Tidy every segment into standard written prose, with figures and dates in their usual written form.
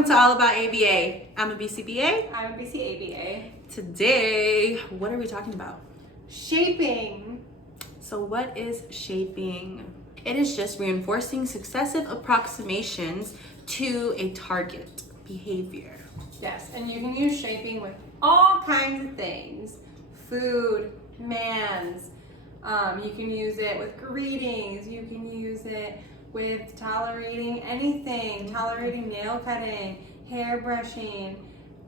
Welcome to All About ABA. I'm a BCBA. I'm a BCABA. Today, what are we talking about? Shaping. So what is shaping? It is just reinforcing successive approximations to a target behavior. Yes, and you can use shaping with all kinds of things. Food, commands. You can use it with greetings. You can use it with tolerating anything, tolerating nail cutting, hair brushing,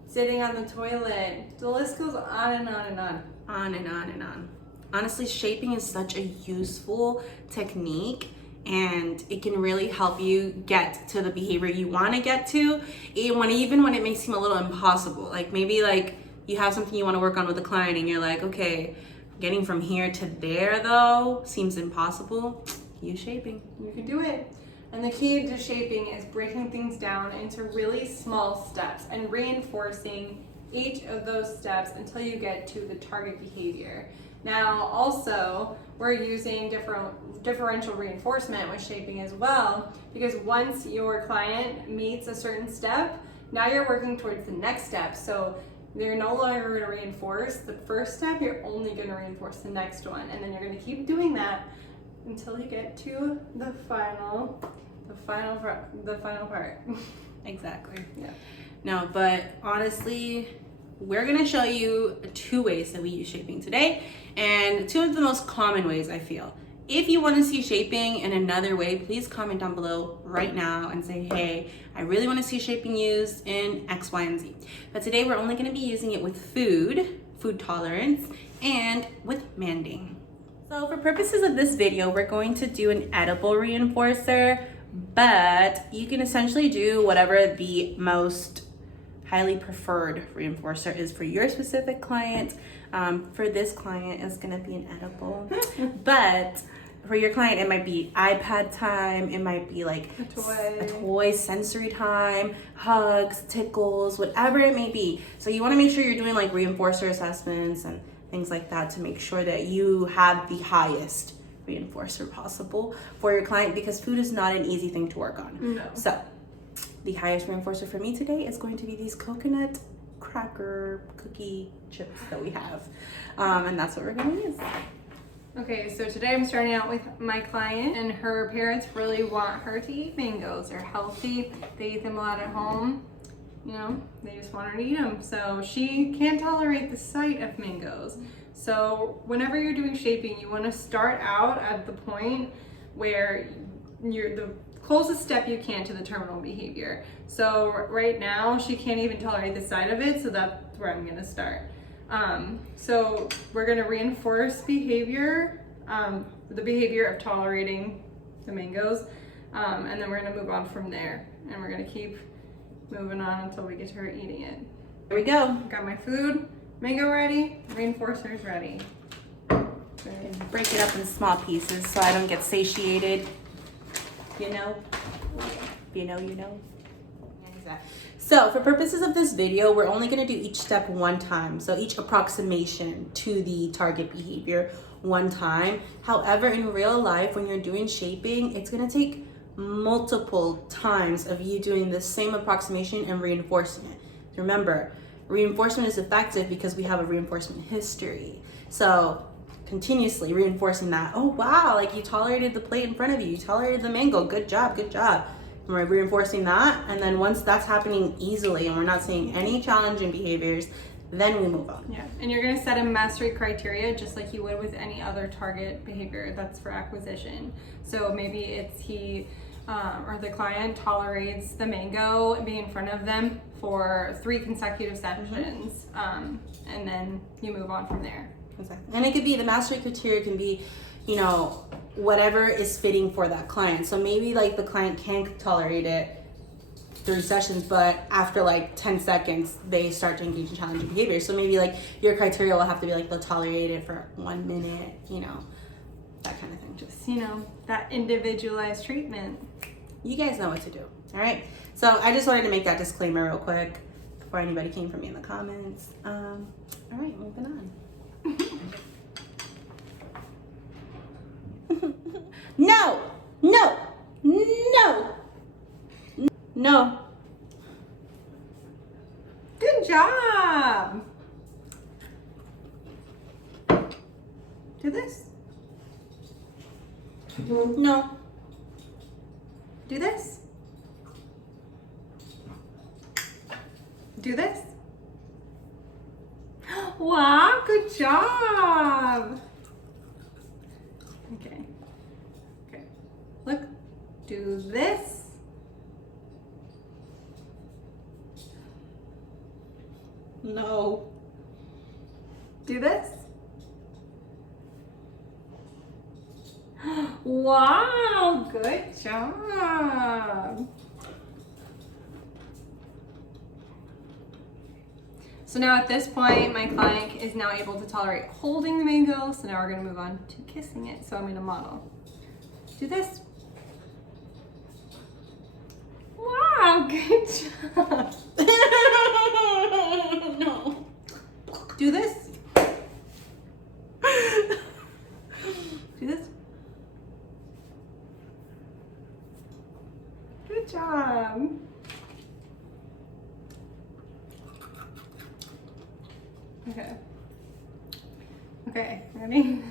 sitting on the toilet. The list goes on and on and on. On and on and on. Honestly, shaping is such a useful technique, and it can really help you get to the behavior you want to get to, even when it may seem a little impossible. Like maybe like you have something you want to work on with a client and you're like, okay, getting from here to there though seems impossible. Use shaping. You can do it. And the key to shaping is breaking things down into really small steps and reinforcing each of those steps until you get to the target behavior. Now, also, we're using differential reinforcement with shaping as well, because once your client meets a certain step, now you're working towards the next step. So you're no longer going to reinforce the first step, you're only going to reinforce the next one. And then you're going to keep doing that until you get to the final part. Exactly. Yeah. No, but honestly, we're gonna show you 2 ways that we use shaping today, and 2 of the most common ways, I feel. If you want to see shaping in another way, please comment down below right now and say, hey, I really want to see shaping used in X, Y, and Z. But today we're only going to be using it with food tolerance, and with manding. So for purposes of this video, we're going to do an edible reinforcer, but you can essentially do whatever the most highly preferred reinforcer is for your specific client. For this client, it's gonna be an edible, but for your client, it might be iPad time, it might be like a toy, sensory time, hugs, tickles, whatever it may be. So you wanna make sure you're doing like reinforcer assessments and things like that to make sure that you have the highest reinforcer possible for your client, because food is not an easy thing to work on. No. So the highest reinforcer for me today is going to be these coconut cracker cookie chips that we have. And that's what we're gonna use. Okay, so today I'm starting out with my client, and her parents really want her to eat mangoes. They're healthy, they eat them a lot at home. You know, they just want her to eat them. So she can't tolerate the sight of mangoes. So whenever you're doing shaping, you want to start out at the point where you're the closest step you can to the terminal behavior. So right now she can't even tolerate the sight of it, so that's where I'm going to start. So we're going to reinforce behavior, the behavior of tolerating the mangoes, and then we're going to move on from there, and we're going to keep moving on until we get to her eating it. Here we go. Got my food, mango ready, reinforcers ready. Break it up in small pieces so I don't get satiated. You know? You know. So for purposes of this video, we're only gonna do each step 1 time. So each approximation to the target behavior 1 time. However, in real life, when you're doing shaping, it's gonna take multiple times of you doing the same approximation and reinforcing it. Remember, reinforcement is effective because we have a reinforcement history. So continuously reinforcing that. Oh wow, like you tolerated the plate in front of you tolerated the mango, good job. And we're reinforcing that, and then once that's happening easily and we're not seeing any challenging behaviors, then we move on. Yeah, and you're gonna set a mastery criteria just like you would with any other target behavior that's for acquisition. So maybe it's he or the client tolerates the mango being in front of them for 3 consecutive sessions, and then you move on from there. Exactly. And it could be, the mastery criteria can be, you know, whatever is fitting for that client. So maybe like the client can tolerate it 3 sessions, but after like 10 seconds, they start to engage in challenging behavior. So maybe like your criteria will have to be like they'll tolerate it for 1 minute, you know, that kind of thing. Just, you know, that individualized treatment. You guys know what to do, all right? So I just wanted to make that disclaimer real quick before anybody came for me in the comments. All right, moving on. No. this. No. Do this. Do this. Wow, good job. Okay. Okay. Look. Do this. No. Do this. Wow, good job. So now at this point, my client is now able to tolerate holding the mango. So now we're gonna move on to kissing it. So I'm gonna model. Do this. Wow, good job. No. Do this. Do this. Good job. Okay. Okay, ready?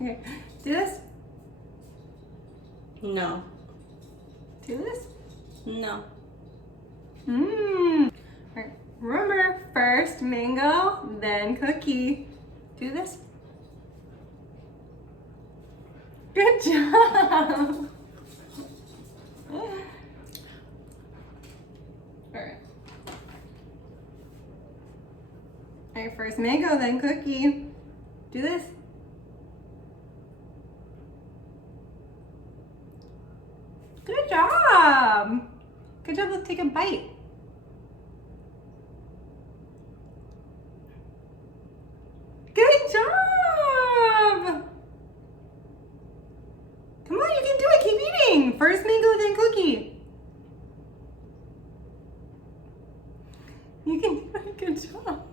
Okay, do this. No. Do this. No. Mmm. Alright, remember, first mango, then cookie. Do this. Good job. Alright. Alright, first mango, then cookie. Do this. Good job. Good job, let's take a bite. Good job. Come on, you can do it, keep eating. First mango, then cookie. You can do it, good job.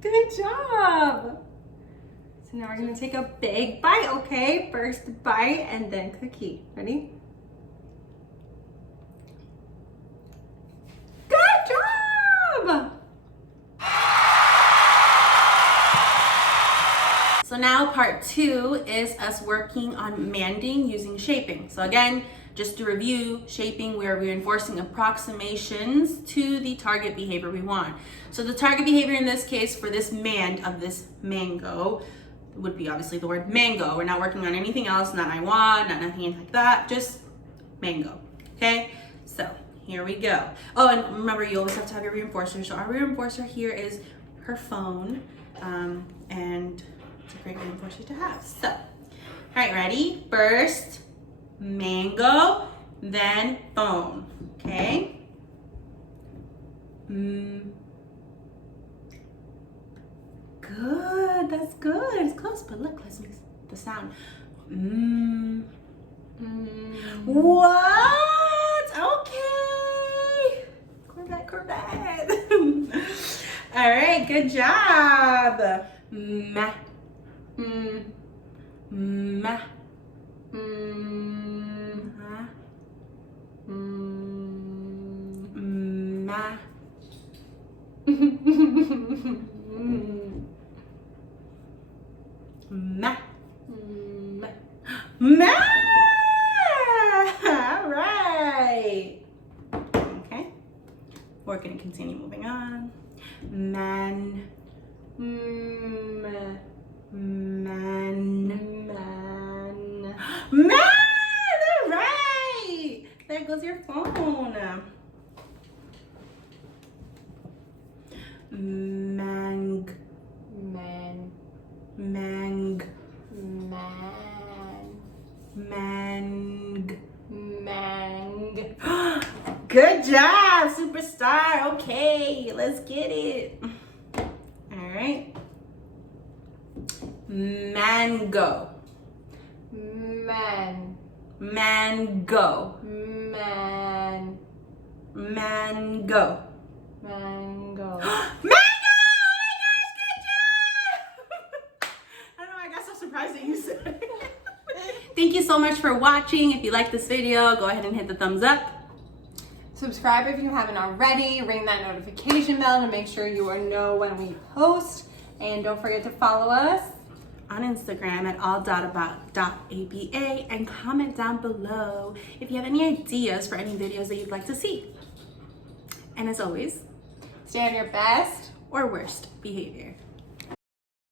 Good job. So now we're gonna take a big bite, okay? First bite and then cookie. Ready? Good job! So now part 2 is us working on manding using shaping. So again, just to review, shaping, we are reinforcing approximations to the target behavior we want. So the target behavior in this case for this mand of this mango would be obviously the word mango. We're not working on anything else, not I want, not nothing like that, just mango, okay? So here we go. Oh, and remember, you always have to have your reinforcer. So our reinforcer here is her phone, and it's a great reinforcer to have. So, all right, ready? First, mango, then phone, okay? Good, that's good. It's close, but look, let's make the sound. What? Okay. Corvette. All right, good job. Ma. Ma. Ma. Ma. Ma. All right. Okay. We're going to continue moving on. Man. Man. Man. All right. There goes your phone. Mang. Man. Mang. Man. Mang. Mang. Good job, superstar. Okay, let's get it. All right. Mango. Man. Mango. Man. Mango. Mango. Mango! Oh my gosh, good job! I don't know, I got so surprised that you said it. Thank you so much for watching. If you like this video, go ahead and hit the thumbs up. Subscribe if you haven't already. Ring that notification bell to make sure you know when we post. And don't forget to follow us on Instagram at all.about.aba and comment down below if you have any ideas for any videos that you'd like to see. And as always, stay on your best or worst behavior.